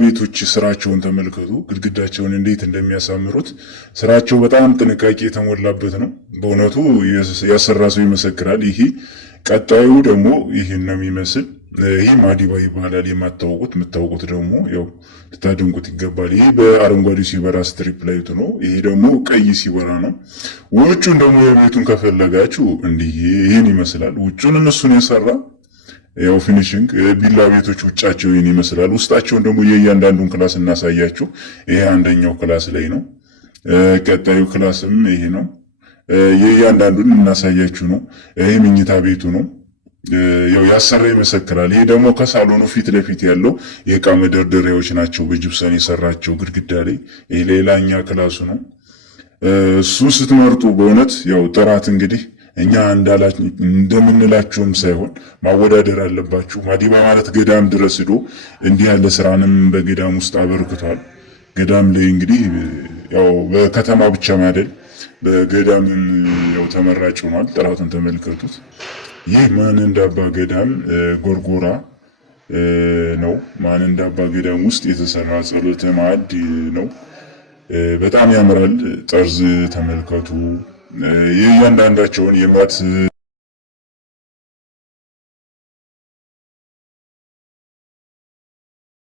ቤቶች ስራቸውን ተመልከቱ። ግድግዳቸውን እንዴት እንደሚያሳምሩት ስራቸው በጣም ጥንቃቄ የተሞላበት ነው። በእውነቱ ያሰራ ሰው ይመሰክራል። ይሄ ቀጣዩ ደግሞ ይህን ነው የሚመስል። ይህ ማዲባ ይባላል። የምታውቁት ደግሞ ያው ልታደንቁት ይገባል። ይሄ በአረንጓዴ ሲበራ ስትሪፕ ላይቱ ነው። ይሄ ደግሞ ቀይ ሲበራ ነው። ውጩን ደግሞ የቤቱን ከፈለጋችሁ እንዲህ ይህን ይመስላል። ውጩን እነሱን የሰራ ያው ፊኒሽንግ ቢላ ቤቶች ውጫቸው ይህን ይመስላል። ውስጣቸውን ደግሞ የእያንዳንዱን ክላስ እናሳያችሁ። ይሄ አንደኛው ክላስ ላይ ነው። ቀጣዩ ክላስም ይሄ ነው። የእያንዳንዱን እናሳያችሁ ነው። ይሄ መኝታ ቤቱ ነው። ያው ያሰራ ይመሰክራል። ይሄ ደግሞ ከሳሎኑ ፊት ለፊት ያለው የእቃ መደርደሪያዎች ናቸው በጅብሰን የሰራቸው ግድግዳ ላይ። ይሄ ሌላኛ ክላሱ ነው። እሱ ስትመርጡ በእውነት ያው ጥራት እንግዲህ እኛ እንደምንላችሁም ሳይሆን ማወዳደር አለባችሁ። ማዲባ ማለት ገዳም ድረስ ሄዶ እንዲህ ያለ ስራንም በገዳም ውስጥ አበርክቷል። ገዳም ላይ እንግዲህ ያው በከተማ ብቻ ማደል በገዳምም ያው ተመራጭ ሆኗል። ጥራቱን ተመልከቱት። ይህ ማንንዳባ ገዳም ጎርጎራ ነው። ማንንዳባ ገዳም ውስጥ የተሰራ ጸሎተ ማዕድ ነው። በጣም ያምራል። ጠርዝ ተመልከቱ። የእያንዳንዳቸውን የማት